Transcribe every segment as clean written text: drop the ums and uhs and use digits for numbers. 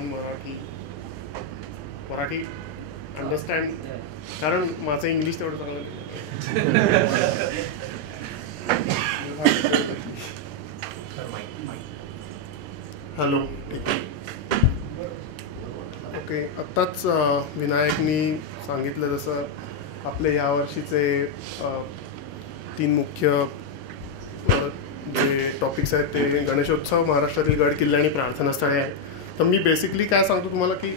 On Marathi. Marathi understand, कारण माझं English तेवढं चांगलं हॅलो. ओके, आत्ताच विनायकनी सांगितलं जसं आपले यावर्षीचे 3 मुख्य जे टॉपिक्स आहेत ते गणेशोत्सव, महाराष्ट्रातील गड किल्ले आणि प्रार्थनास्थळे आहेत. तर मी बेसिकली काय सांगतो तुम्हाला की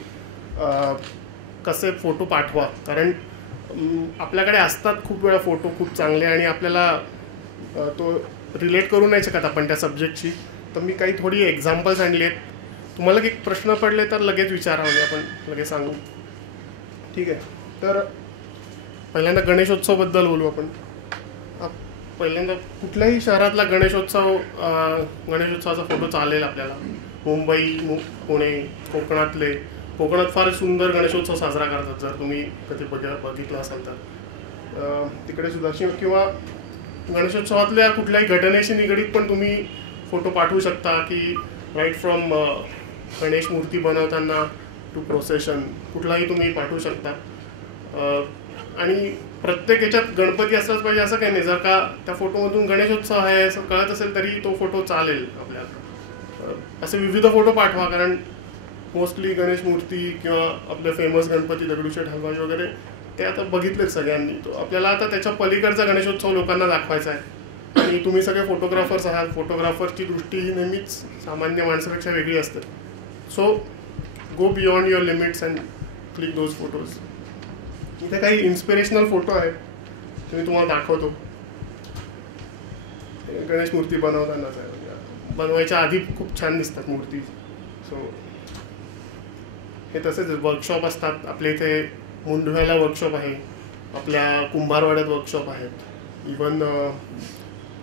कसे फोटो पाठवा, कारण आपल्याकडे असतात खूप वेळा फोटो खूप चांगले आणि आपल्याला तो रिलेट करू नाही शकत आपण त्या सब्जेक्टशी. तर मी काही थोडी एक्झाम्पल्स आणली आहेत. तुम्हाला काही प्रश्न पडले तर लगेच विचारा, म्हणजे आपण लगेच सांगू. ठीक आहे, तर पहिल्यांदा गणेशोत्सवबद्दल बोलू आपण. पहिल्यांदा कुठल्याही शहरातला गणेशोत्सवाचा फोटो चालेल आपल्याला. मुंबई, पुणे, कोकणात फार सुंदर गणेशोत्सव साजरा करतात. जर तुम्ही कधी बघितलं असाल तर तिकडे सुद्धा, किंवा गणेशोत्सवातल्या कुठल्याही घटनेशी निगडीत पण तुम्ही फोटो पाठवू शकता, की राईट फ्रॉम गणेश मूर्ती बनवताना टू प्रोसेशन, कुठलाही तुम्ही पाठवू शकता. आणि प्रत्येक याच्यात गणपती असलाच पाहिजे असं काही नाही. जर का त्या फोटोमधून गणेशोत्सव आहे असं कळत असेल तरी तो फोटो चालेल आपल्याला. असे विविध फोटो पाठवा, कारण मोस्टली गणेश मूर्ती किंवा आपले फेमस गणपती दगडूशेठ हलवाई वगैरे ते आता बघितलेच सगळ्यांनी. तो आपल्याला आता त्याच्या पलीकडचा गणेशोत्सव लोकांना दाखवायचा आहे. आणि तुम्ही सगळे फोटोग्राफर्स आहात. फोटोग्राफरची दृष्टी ही नेहमीच सामान्य माणसापेक्षा वेगळी असते. So go beyond your limits and click those photos. इथे काही इन्स्पिरेशनल फोटो आहेत ते मी तुम्हाला दाखवतो. गणेश मूर्ती बनवतानाच आहे, म्हणजे बनवायच्या आधी खूप छान दिसतात मूर्ती. सो हे तसेच वर्कशॉप असतात. आपल्या इथे मुंढव्याला वर्कशॉप आहे, आपल्या कुंभारवाड्यात वर्कशॉप आहेत, इवन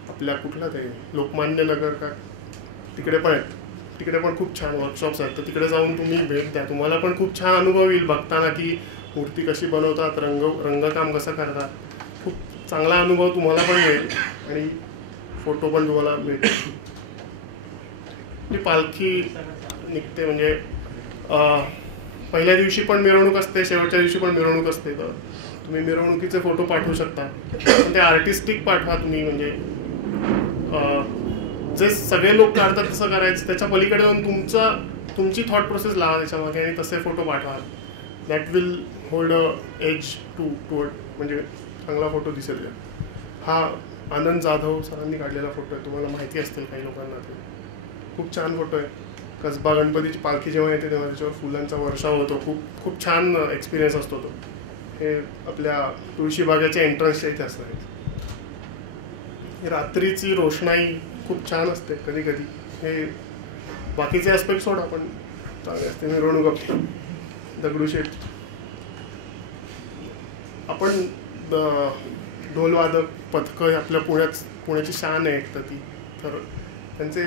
आपल्या कुठला ते लोकमान्य नगर का तिकडे पण आहेत. तिकडे पण खूप छान वर्कशॉप्स आहेत. तर तिकडे जाऊन तुम्ही भेट द्या. तुम्हाला पण खूप छान अनुभव येईल बघताना की मूर्ती कशी बनवतात, रंगकाम कसं करतात. खूप चांगला अनुभव तुम्हाला पण मिळेल आणि फोटो पण तुम्हाला भेटेल. पालखी निघते, म्हणजे पहिल्या दिवशी पण मिरवणूक असते, शेवटच्या दिवशी पण मिरवणूक असते. तर तुम्ही मिरवणुकीचे फोटो पाठवू शकता, पण ते आर्टिस्टिक पाठवा तुम्ही. म्हणजे जे सगळे लोक काढतात तसं करायचं, त्याच्या पलीकडे जाऊन तुमची थॉट प्रोसेस लावा त्याच्यामध्ये आणि तसे फोटो पाठवा. That will hold a edge to म्हणजे चांगला फोटो दिसेल. हा आनंद जाधव सरांनी काढलेला फोटो आहे, तुम्हाला माहिती असतील काही लोकांना. ते खूप छान फोटो आहे. कसबा गणपतीची पालखी जेव्हा येते तेव्हा त्याच्यावर फुलांचा वर्षाव होतो. खूप छान एक्सपिरियन्स असतो तो. हे आपल्या तुळशीबागेच्या एंट्रन्सच्या इथे असतं. रात्रीची रोषणाई खूप छान असते कधी कधी. हे बाकीचे ॲस्पेक्ट सोडा पण चांगले असते. मिरवणूक आपली दगडूशेठ, आपण ढोलवादक पथकं आपल्या पुण्याची शान आहे एक तर ती. तर त्यांचे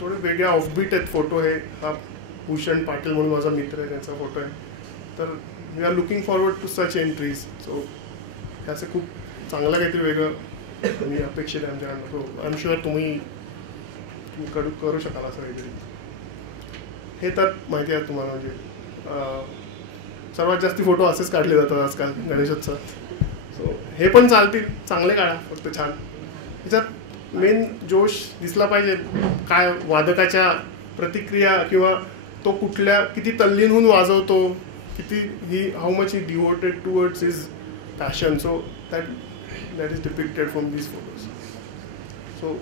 थोडे वेगळे ऑफबीट आहेत फोटो. हा भूषण पाटील म्हणून माझा मित्र आहे, त्यांचा फोटो आहे. तर we are looking forward to such entries. So ह्याचं खूप चांगलं काहीतरी वेगळं मी अपेक्षित आहे आमच्याकडनं. सो आय एम शुअर तुम्ही करू शकाल असं काहीतरी. हे तर माहिती आहे तुम्हाला. म्हणजे सर्वात जास्ती फोटो असेच काढले जातात आजकाल गणेशोत्सवात. सो हे पण चालतील, चांगले काढा, फक्त छान. ह्याच्यात मेन जोश दिसला पाहिजे. काय वादकाच्या प्रतिक्रिया, किंवा तो किती तल्लीन होऊन वाजवतो, किती how much he devoted towards his passion. So that is depicted from these photos. So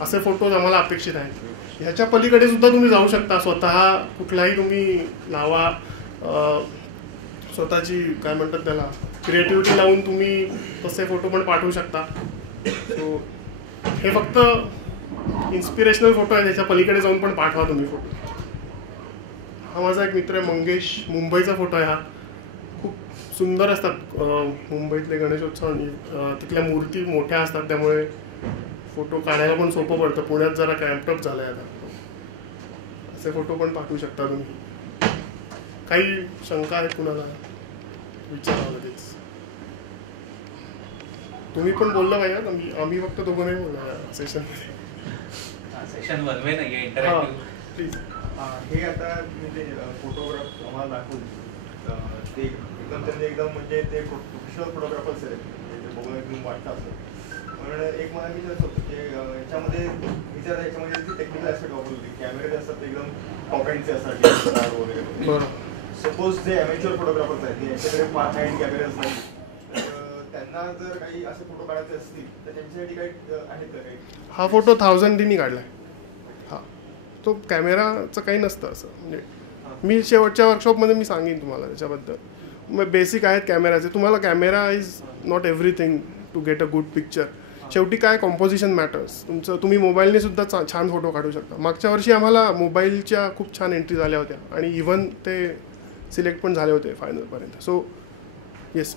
असे फोटोज आम्हाला अपेक्षित आहेत. ह्याच्या पलीकडे सुद्धा तुम्ही जाऊ शकता. स्वतः कुठलाही तुम्ही लावा, स्वतःची काय म्हणतात त्याला क्रिएटिव्हिटी लावून तुम्ही तसे फोटो पण पाठवू शकता. सो हे फक्त इन्स्पिरेशनल फोटो आहे. त्याच्या पलीकडे जाऊन पण पाठवा तुम्ही फोटो. हा माझा एक मित्र आहे मंगेश, मुंबईचा फोटो आहे हा. खूप सुंदर असतात मुंबईतले गणेशोत्सव. तिथल्या मूर्ती मोठ्या असतात, त्यामुळे फोटो काढायला पण सोपं पडतं. पुण्यात जरा क्रॅम्पटअप झालं आहे आता. असे फोटो पण पाठवू शकता तुम्ही. काही शंका आहेत कुणाला विचारावं लगेच. तुम्ही पण बोललं पाहिजे. आम्ही फक्त दोघं नाही बोलणार सेशनमध्ये. सेशन बनवे नाही इंटरॅक्टिव्ह प्लीज. हे आता म्हणजे फोटोग्राफ आम्हाला दाखवले ते एकदम त्यांनी एकदम म्हणजे ते प्रोफेशनल फोटोग्राफर्स आहेत म्हणजे ते बघून एकदम वाटतं असं. पण एक मला विचारायचं होतं की याच्यामध्ये याच्यामध्ये जी टेक्निकल ॲस्पेक्ट वापरली कॅमेरे जे असतात ते एकदम टॉप एंडचे असतात वगैरे. सपोज जे ॲमेच्युअर फोटोग्राफर्स आहेत यांच्याकडे फार हाय एंड कॅमेराज नाही, त्यांना जर काही असे फोटो काढायचे असतील तर त्यांच्यासाठी काही आहेत का काही? हा फोटो 1000D काढला आहे. हा तो कॅमेराचं काही नसतं असं, म्हणजे मी शेवटच्या वर्कशॉपमध्ये मी सांगेन तुम्हाला त्याच्याबद्दल. मग बेसिक आहेत कॅमेराचे. तुम्हाला camera is not everything to get a good picture. शेवटी काय कॉम्पोजिशन मॅटर्स. तुमची मोबाईलने सुद्धा छान फोटो काढू शकता. मागच्या वर्षी आम्हाला मोबाईलच्या खूप छान एंट्री झाल्या होत्या आणि इव्हन ते सिलेक्ट पण झाले होते फायनलपर्यंत. So yes.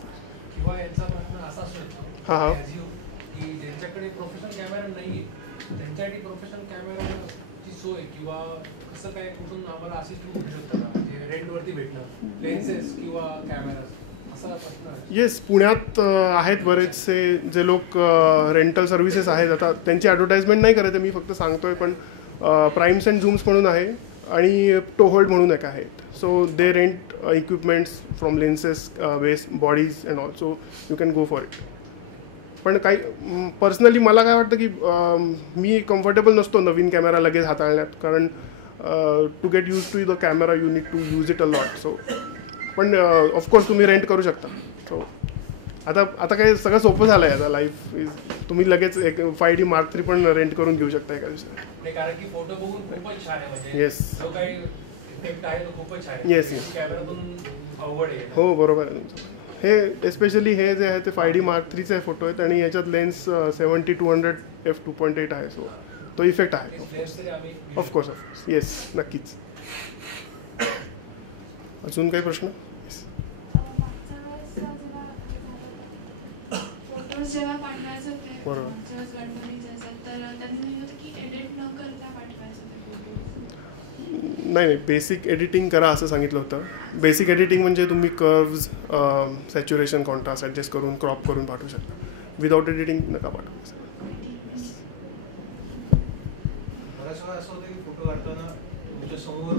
किंवा याचा प्रश्न असा असतो की ज्यांच्याकडे प्रोफेशनल कॅमेरा नाही त्यांच्यासाठी प्रोफेशनल कॅमेराची सोय किंवा कसं काय कुठून आम्हाला असिस्ट मिळू शकतं का, म्हणजे रेंटवरती भेटणं लेन्सेस किंवा कॅमेरा असा प्रश्न आहे. येस, पुण्यात आहेत बरेचसे जे लोक रेंटल सर्व्हिसेस आहेत. आता त्यांची ॲडव्हर्टाइजमेंट नाही करत आहे मी, फक्त सांगतोय. पण प्राईम्स अँड झूम्स म्हणून आहे आणि टोहोल्ड म्हणून एक आहेत. So they rent equipments from lenses base bodies and also you can go for it. पण काही पर्सनली मला काय वाटतं की मी कम्फर्टेबल नसतो नवीन कॅमेरा लगेच हाताळण्यात, कारण to get used to the camera you need to use it a lot. So पण ऑफकोर्स तुम्ही रेंट करू शकता. सो आता काही सगळं सोपं झालं आहे. आता लाईफ इज तुम्ही लगेच एक 5D Mark III पण रेंट करून घेऊ शकता एका दिवसात. कारण की फोटो बघून खूपच छान आहे, म्हणजे येस जो काही इफेक्ट आहे तो खूपच छान आहे. येस येस कॅमेरातून अवघड आहे. हो बरोबर आहे तुमचं. हे एस्पेशली हे जे आहे ते 5D Mark IIIचे फोटो आहेत आणि याच्यात लेन्स 70-200 f2.8 आहे. सो तो इफेक्ट आहे ऑफकोर्स. येस नक्कीच. अजून काही प्रश्न? जेव्हा पाठवायचे होते बरोबर. तर त्यांनी होतं की एडिट न करता पाठवायचे होते. नाही बेसिक एडिटिंग करा असं सांगितलं होतं. बेसिक एडिटिंग म्हणजे तुम्ही कर्व्ज सॅच्युरेशन कॉन्ट्रास्ट ॲडजस्ट करून क्रॉप करून पाठवू शकता. विदाउट एडिटिंग नका पाठवू. बऱ्याच वेळा असं होतं की फोटो काढताना तुमच्या समोर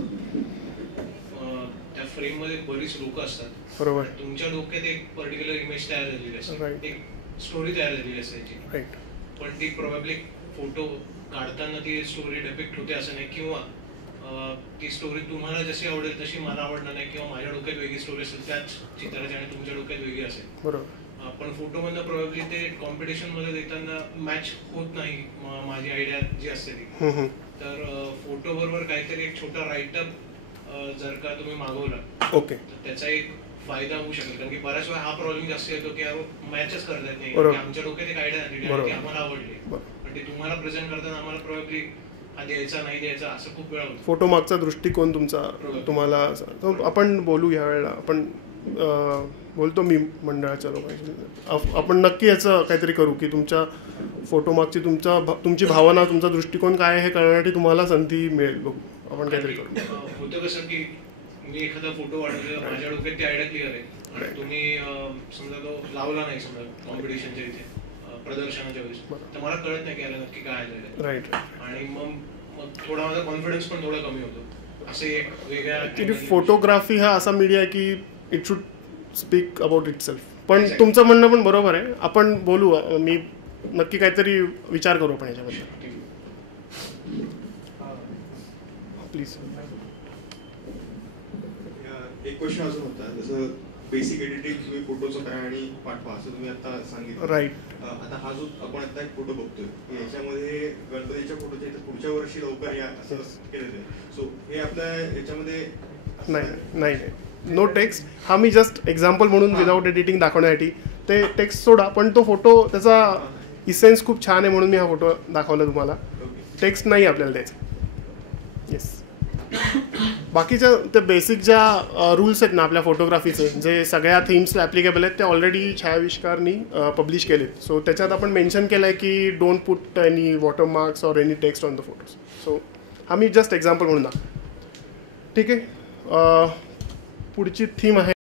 त्या फ्रेममध्ये बरीच लोक असतात. बरोबर. तुमच्या डोक्यात एक पर्टिक्युलर इमेज तयार झालेली असते, एक स्टोरी तयार झालेली असायची. राईट. पण ती प्रोबॅबली फोटो काढताना ती स्टोरी डिपिक्ट होते असं नाही, किंवा ती स्टोरी तुम्हाला जशी आवडेल तशी मला आवडणार नाही, किंवा माझ्या डोक्यात वेगळी स्टोरी असेल त्याच चित्राची आणि तुमच्या डोक्यात वेगळी असेल. बरोबर. पण फोटोमधनं प्रोबॅबली ते कॉम्पिटिशनमध्ये देताना मॅच होत नाही माझी आयडिया जी असते ती. तर फोटो बरोबर काहीतरी एक छोटा राईटअप जर का तुम्ही मागवला ओके तर त्याचा एक फायदा होऊ शकेल. कारण की बऱ्याच वेळा हा प्रॉब्लेम जास्त येतो की मॅचच करता येत नाही. आमच्या डोक्यात एक आयडिया झाली की आम्हाला आवडली, पण ती तुम्हाला प्रेझेंट करताना आम्हाला प्रोबॅबली हा द्यायचा नाही द्यायचा असं खूप वेळा होतं. फोटो मागचा दृष्टिकोन तुमचा तुम्हाला. आपण बोलू यावेळेला. आपण बोलतो मी मंडळाच्या लोकांशी. आपण नक्की याचं काहीतरी करू की तुमच्या फोटो मागची तुमची भावना तुमचा दृष्टिकोन काय आहे हे कळण्यासाठी तुम्हाला संधी मिळेल. बघू आपण काहीतरी करू. होतं कसं की मी एखादा फोटो वाढवला, माझ्या डोक्यात ती आयडिया क्लिअर आहे आणि तुम्ही समजा तो लावला नाही समजा कॉम्पिटिशनच्या इथे प्रदर्शनाच्या वेळेस, तर मला कळत नाही की याला नक्की काय झालं. राईट. आणि मग थोडा माझा कॉन्फिडन्स पण थोडा कमी होतो. असे एक वेगळ्या फोटोग्राफी हा असा मीडिया आहे की it should speak about it self. पण तुमचं म्हणणं पण बरोबर आहे. आपण बोलू. मी नक्की काहीतरी विचार करू आपण याच्याबद्दल. प्लीज. एक क्वेश्चन अजून होता, जसं बेसिक एडिटिंग तुम्ही फोटोचं करा आणि पाठवा असं तुम्ही आता सांगितलं. राईट. आता हा जो आपण आता एक फोटो बघतोय याच्यामध्ये गणपतीच्या फोटोच्या इथे पुढच्या वर्षी लवकर या असं केलेलं आहे. सो हे आपल्या याच्यामध्ये नाही नो टेक्स्ट. हा मी जस्ट एक्झाम्पल म्हणून विदाउट एडिटिंग दाखवण्यासाठी. ते टेक्स्ट सोडा, पण तो फोटो त्याचा इसेन्स खूप छान आहे म्हणून मी हा फोटो दाखवला तुम्हाला. टेक्स्ट नाही आपल्याला द्यायचं. येस. बाकीच्या ते बेसिक ज्या रूल्स आहेत ना आपल्या फोटोग्राफीचे, जे सगळ्या थीम्सला ॲप्लिकेबल आहेत, ते ऑलरेडी छायाविष्कारनी पब्लिश केलेत. सो त्याच्यात आपण मेन्शन केलं आहे की don't put any watermarks or any text on the photos. So हा मी जस्ट एक्झाम्पल म्हणून दाखव. ठीक आहे. पुढची थीम आहे